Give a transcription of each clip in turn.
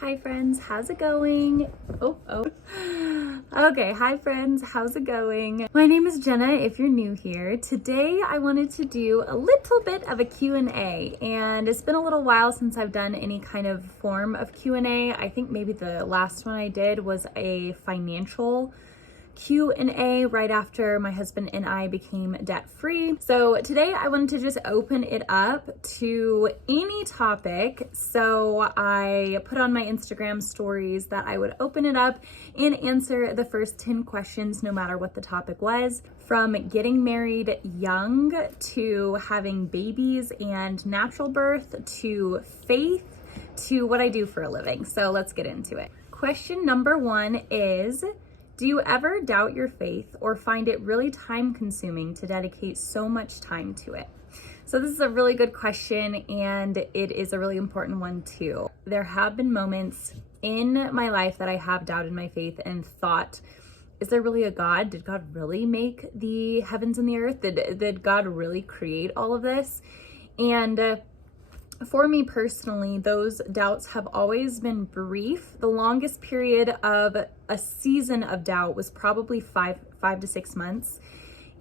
Hi friends, how's it going? Okay, hi friends, how's it going? My name is Jenna if you're new here. Today I wanted to do a little bit of a Q&A, and it's been a little while since I've done any kind of form of Q&A. I think maybe the last one I did was a financial Q&A right after my husband and I became debt-free. So today I wanted to just open it up to any topic. So I put on my Instagram stories that I would open it up and answer the first 10 questions no matter what the topic was, from getting married young to having babies and natural birth to faith to what I do for a living. So let's get into it. Question number 1 is, do you ever doubt your faith or find it really time consuming to dedicate so much time to it? So this is a really good question, and it is a really important one too. There have been moments in my life that I have doubted my faith and thought, is there really a God? Did God really make the heavens and the earth? Did God really create all of this? And for me personally, those doubts have always been brief. The longest period of a season of doubt was probably five to 6 months.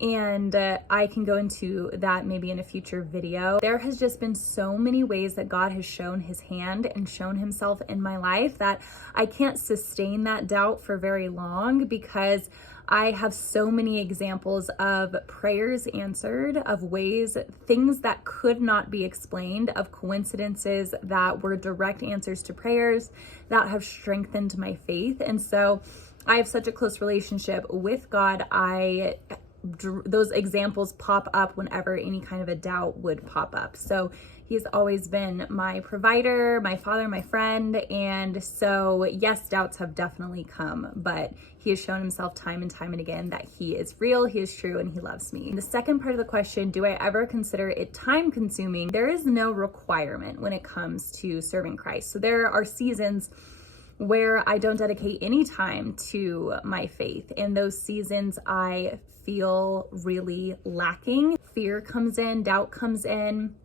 And I can go into that maybe in a future video. There has just been so many ways that God has shown his hand and shown himself in my life that I can't sustain that doubt for very long, because I have so many examples of prayers answered, of ways, things that could not be explained, of coincidences that were direct answers to prayers that have strengthened my faith. And so I have such a close relationship with God. Those examples pop up whenever any kind of a doubt would pop up. So he's always been my provider, my father, my friend. And so yes, doubts have definitely come, but he has shown himself time and time and again that he is real, he is true, and he loves me. The second part of the question, do I ever consider it time consuming? There is no requirement when it comes to serving Christ. So there are seasons where I don't dedicate any time to my faith. In those seasons, I feel really lacking. Fear comes in, doubt comes in.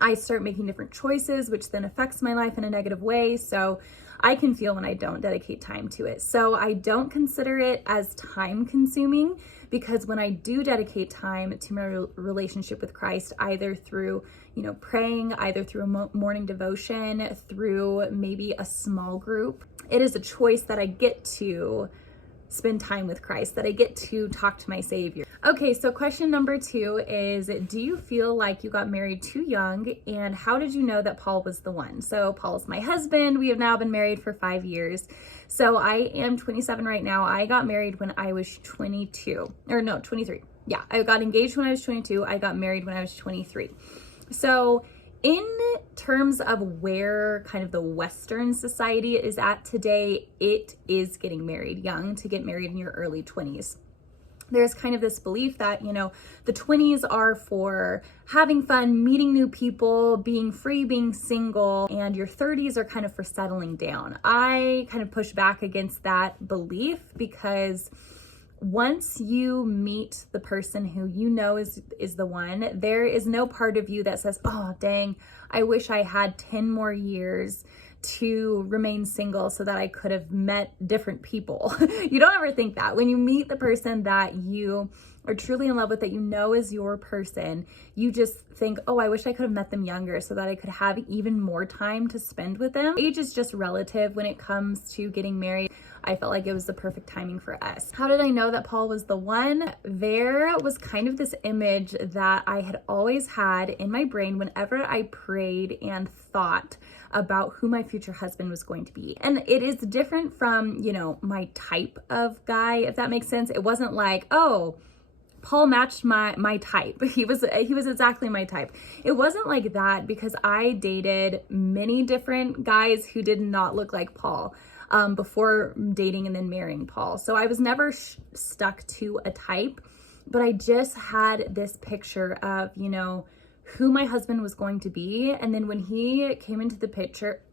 I start making different choices, which then affects my life in a negative way. So I can feel when I don't dedicate time to it. So I don't consider it as time consuming, because when I do dedicate time to my relationship with Christ, either through, praying, either through a morning devotion, through maybe a small group, it is a choice that I get to spend time with Christ, that I get to talk to my Savior. Okay, so question number 2 is, do you feel like you got married too young, and how did you know that Paul was the one? So Paul is my husband. We have now been married for 5 years. So I am 27 right now. I got married when I was 23. Yeah, I got engaged when I was 22. I got married when I was 23. So in terms of where kind of the Western society is at today, it is getting married young, to get married in your early 20s. There's kind of this belief that, the 20s are for having fun, meeting new people, being free, being single, and your 30s are kind of for settling down. I kind of push back against that belief, because once you meet the person who is the one, there is no part of you that says, oh, dang, I wish I had 10 more years to remain single so that I could have met different people. You don't ever think that. When you meet the person that you are truly in love with, that is your person, you just think, oh, I wish I could have met them younger so that I could have even more time to spend with them. Age is just relative when it comes to getting married. I felt like it was the perfect timing for us. How did I know that Paul was the one? There was kind of this image that I had always had in my brain whenever I prayed and thought about who my future husband was going to be. And it is different from, my type of guy, if that makes sense. It wasn't like, oh, Paul matched my type. He was exactly my type. It wasn't like that, because I dated many different guys who did not look like Paul before dating and then marrying Paul. So I was never stuck to a type, but I just had this picture of, who my husband was going to be. And then when he came into the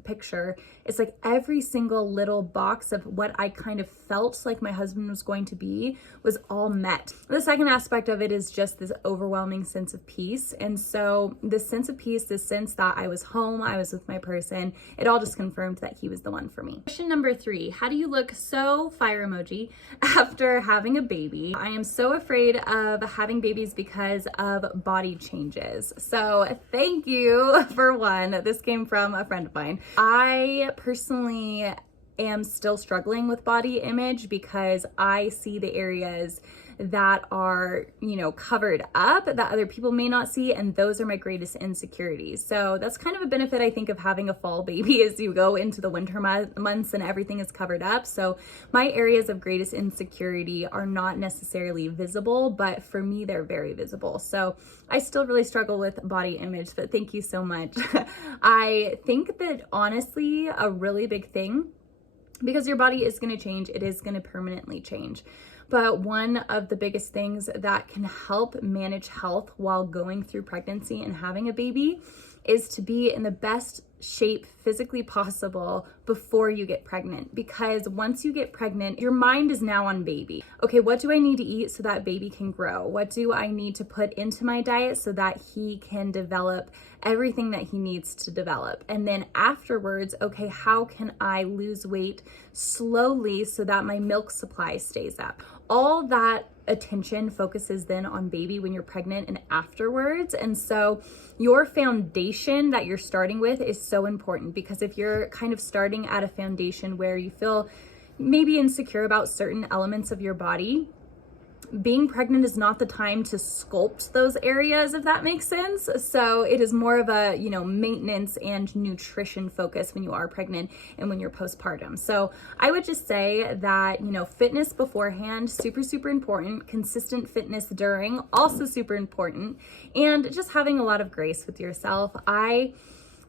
picture, it's like every single little box of what I kind of felt like my husband was going to be was all met. The second aspect of it is just this overwhelming sense of peace. And so this sense of peace, this sense that I was home, I was with my person, it all just confirmed that he was the one for me. Question number 3, how do you look so fire emoji after having a baby? I am so afraid of having babies because of body changes. So thank you for one. This came from a friend of mine. I personally am still struggling with body image because I see the areas that are, covered up that other people may not see, and those are my greatest insecurities. So that's kind of a benefit, I think, of having a fall baby as you go into the winter months and everything is covered up. So my areas of greatest insecurity are not necessarily visible, but for me, they're very visible. So I still really struggle with body image, but thank you so much. I think that honestly, a really big thing, because your body is going to change, it is going to permanently change. But one of the biggest things that can help manage health while going through pregnancy and having a baby is to be in the best shape physically possible before you get pregnant. Because once you get pregnant, your mind is now on baby. Okay, what do I need to eat so that baby can grow? What do I need to put into my diet so that he can develop everything that he needs to develop? And then afterwards, okay, how can I lose weight slowly so that my milk supply stays up? All that attention focuses then on baby when you're pregnant and afterwards. And so your foundation that you're starting with is so important, because if you're kind of starting at a foundation where you feel maybe insecure about certain elements of your body, being pregnant is not the time to sculpt those areas, if that makes sense. So it is more of a, maintenance and nutrition focus when you are pregnant and when you're postpartum. So I would just say that, fitness beforehand, super, super important. Consistent fitness during, also super important. And just having a lot of grace with yourself.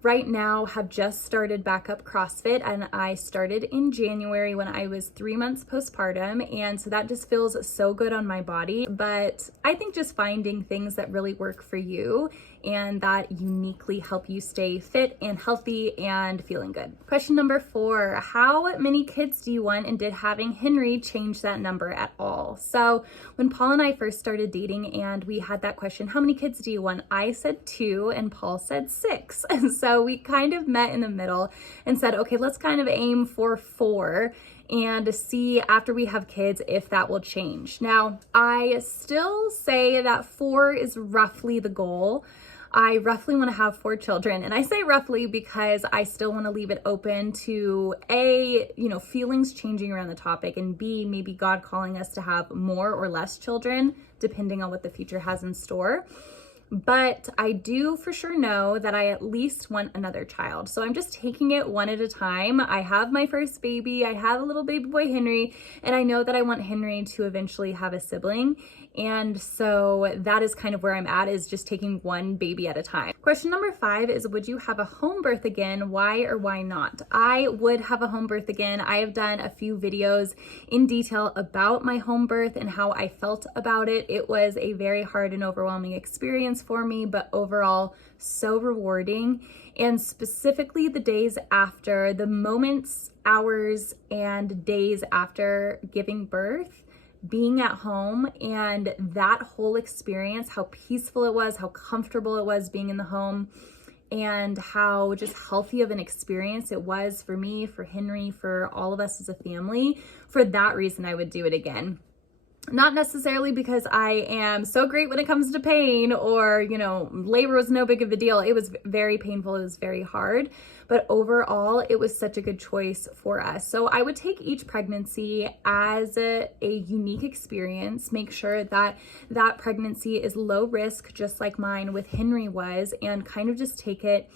Right now have just started back up CrossFit, and I started in January when I was 3 months postpartum, and so that just feels so good on my body. But I think just finding things that really work for you and that uniquely help you stay fit and healthy and feeling good. Question number 4, how many kids do you want, and did having Henri change that number at all? So when Paul and I first started dating and we had that question, how many kids do you want? I said 2 and Paul said 6. And so we kind of met in the middle and said, okay, let's kind of aim for 4 and see after we have kids if that will change. Now, I still say that 4 is roughly the goal. I roughly want to have 4 children. And I say roughly because I still want to leave it open to A, feelings changing around the topic, and B, maybe God calling us to have more or less children, depending on what the future has in store. But I do for sure know that I at least want another child. So I'm just taking it one at a time. I have my first baby. I have a little baby boy, Henri, and I know that I want Henri to eventually have a sibling. And so that is kind of where I'm at, is just taking one baby at a time. Question number 5 is, would you have a home birth again? Why or why not? I would have a home birth again. I have done a few videos in detail about my home birth and how I felt about it. It was a very hard and overwhelming experience for me, but overall so rewarding. And specifically the days after, the moments, hours, and days after giving birth, being at home and that whole experience, how peaceful it was, how comfortable it was being in the home, and how just healthy of an experience it was for me, for Henri, for all of us as a family. For that reason, I would do it again. Not necessarily because I am so great when it comes to pain, or, labor was no big of a deal. It was very painful. It was very hard. But overall, it was such a good choice for us. So I would take each pregnancy as a unique experience, make sure that that pregnancy is low risk, just like mine with Henri was, and kind of just take it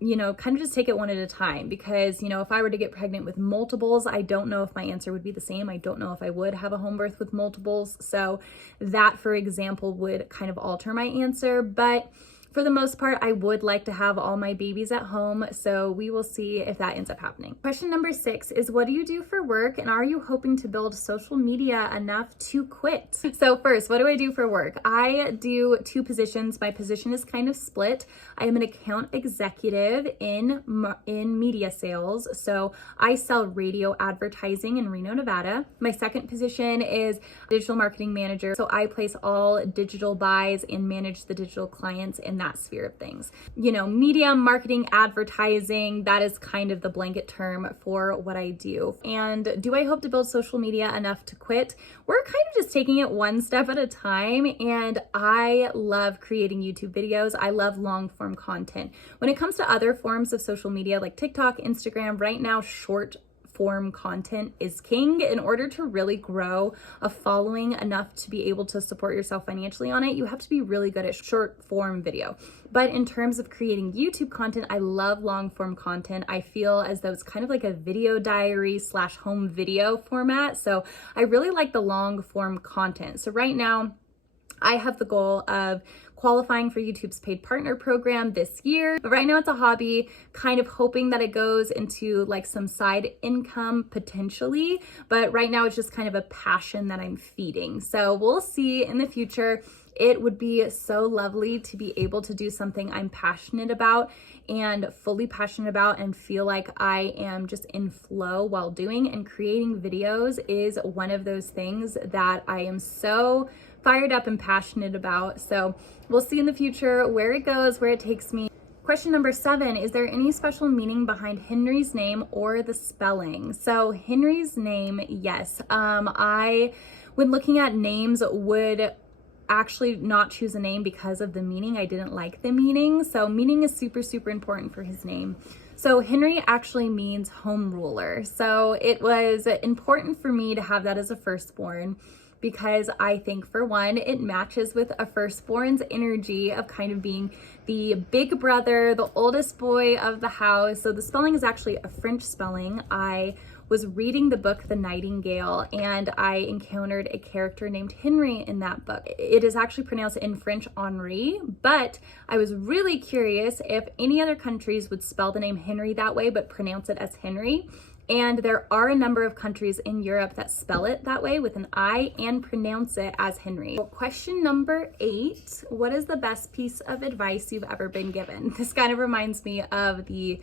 one at a time. Because, if I were to get pregnant with multiples, I don't know if my answer would be the same. I don't know if I would have a home birth with multiples. So that, for example, would kind of alter my answer. But for the most part, I would like to have all my babies at home, so we will see if that ends up happening. Question number 6 is, what do you do for work, and are you hoping to build social media enough to quit? So first, what do I do for work? I do 2 positions. My position is kind of split. I am an account executive in media sales, so I sell radio advertising in Reno, Nevada. My second position is digital marketing manager, so I place all digital buys and manage the digital clients in that sphere of things. You know, media, marketing, advertising, that is kind of the blanket term for what I do. And do I hope to build social media enough to quit? We're kind of just taking it one step at a time, and I love creating YouTube videos. I love long form content. When it comes to other forms of social media like TikTok, Instagram, right now, short form content is king. In order to really grow a following enough to be able to support yourself financially on it, you have to be really good at short form video. But in terms of creating YouTube content, I love long form content. I feel as though it's kind of like a video diary / home video format. So I really like the long form content. So right now, I have the goal of qualifying for YouTube's paid partner program this year. But right now it's a hobby, kind of hoping that it goes into like some side income potentially. But right now it's just kind of a passion that I'm feeding. So we'll see in the future. It would be so lovely to be able to do something I'm passionate about and fully passionate about and feel like I am just in flow while doing, and creating videos is one of those things that I am so fired up and passionate about. So we'll see in the future where it goes, where it takes me. Question number 7, is there any special meaning behind Henri's name or the spelling? So Henri's name, yes. I, when looking at names, would actually not choose a name because of the meaning. I didn't like the meaning. So meaning is super, super important for his name. So Henri actually means home ruler. So it was important for me to have that as a firstborn, because I think, for one, it matches with a firstborn's energy of kind of being the big brother, the oldest boy of the house. So the spelling is actually a French spelling. I was reading the book The Nightingale, and I encountered a character named Henri in that book. It is actually pronounced in French Henri, but I was really curious if any other countries would spell the name Henri that way but pronounce it as Henry. And there are a number of countries in Europe that spell it that way with an I and pronounce it as Henri. Question number 8, what is the best piece of advice you've ever been given? This kind of reminds me of the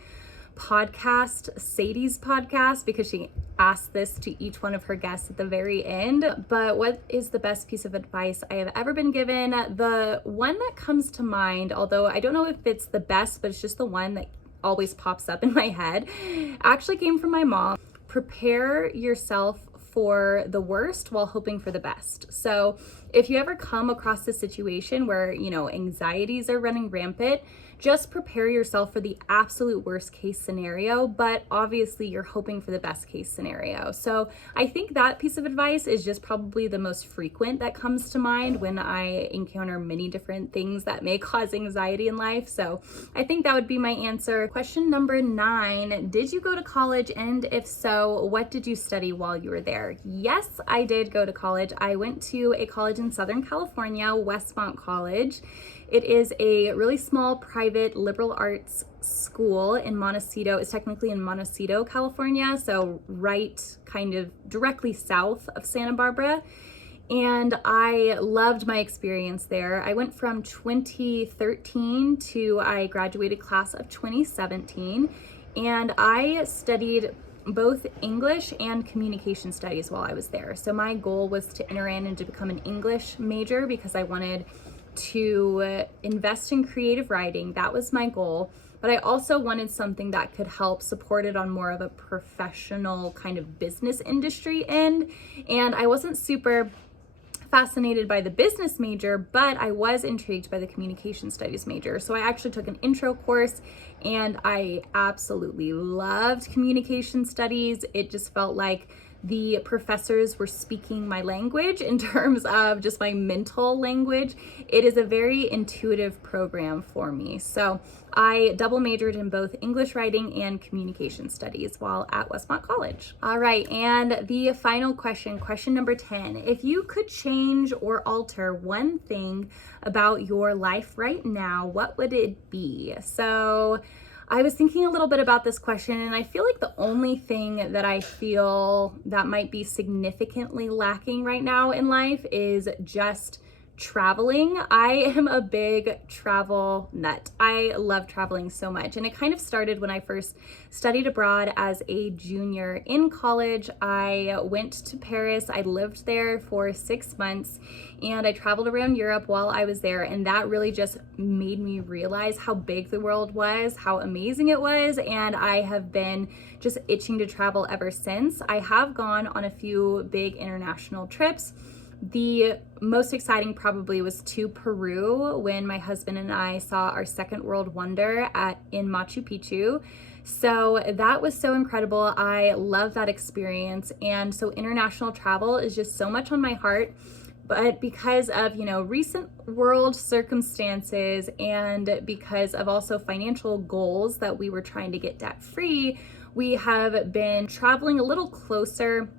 podcast, Sadie's podcast, because she asked this to each one of her guests at the very end. But what is the best piece of advice I have ever been given? The one that comes to mind, although I don't know if it's the best, but it's just the one that always pops up in my head, actually came from my mom. Prepare yourself for the worst while hoping for the best. So if you ever come across a situation where, you know, anxieties are running rampant, just prepare yourself for the absolute worst case scenario, but obviously you're hoping for the best case scenario. So I think that piece of advice is just probably the most frequent that comes to mind when I encounter many different things that may cause anxiety in life. So I think that would be my answer. Question number 9, did you go to college? And if so, what did you study while you were there? Yes, I did go to college. I went to a college in Southern California, Westmont College. It is a really small private liberal arts school in Montecito. It's technically in Montecito, California, so right kind of directly south of Santa Barbara. And I loved my experience there. I went from 2013 to I graduated class of 2017, and I studied both English and communication studies while I was there. So my goal was to enter in and to become an English major because I wanted to invest in creative writing. That was my goal. But I also wanted something that could help support it on more of a professional kind of business industry end. And I wasn't super fascinated by the business major, but I was intrigued by the communication studies major. So I actually took an intro course, and I absolutely loved communication studies. It just felt like the professors were speaking my language in terms of just my mental language. It is a very intuitive program for me. So I double majored in both English writing and communication studies while at Westmont College. All right, and the final question, question number 10. If you could change or alter one thing about your life right now, what would it be? So I was thinking a little bit about this question, and I feel like the only thing that I feel that might be significantly lacking right now in life is just traveling. I am a big travel nut. I love traveling so much. And it kind of started when I first studied abroad as a junior in college. I went to Paris. I lived there for 6 months and I traveled around Europe while I was there. And that really just made me realize how big the world was, how amazing it was. And I have been just itching to travel ever since. I have gone on a few big international trips. The most exciting probably was to Peru when my husband and I saw our second world wonder in Machu Picchu. So that was so incredible. I love that experience. And so international travel is just so much on my heart. But because of, recent world circumstances and because of also financial goals that we were trying to get debt free, we have been traveling a little closer.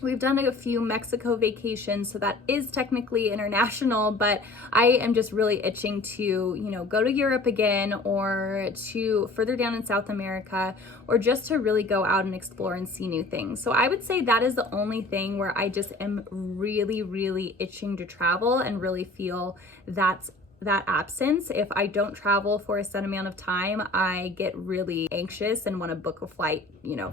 We've done a few Mexico vacations, so that is technically international, but I am just really itching to, go to Europe again or to further down in South America or just to really go out and explore and see new things. So I would say that is the only thing where I just am really, really itching to travel and really feel that absence. If I don't travel for a set amount of time, I get really anxious and want to book a flight,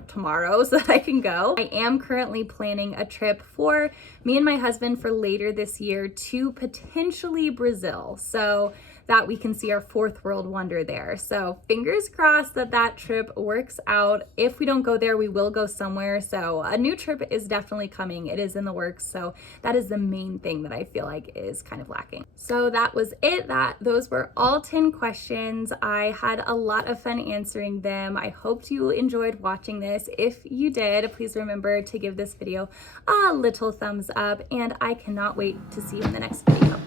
tomorrow so that I can go. I am currently planning a trip for me and my husband for later this year to potentially Brazil, so that we can see our fourth world wonder there. So fingers crossed that trip works out. If we don't go there, we will go somewhere. So a new trip is definitely coming. It is in the works. So that is the main thing that I feel like is kind of lacking. So that was it. Those were all 10 questions. I had a lot of fun answering them. I hoped you enjoyed watching this. If you did, please remember to give this video a little thumbs up, and I cannot wait to see you in the next video.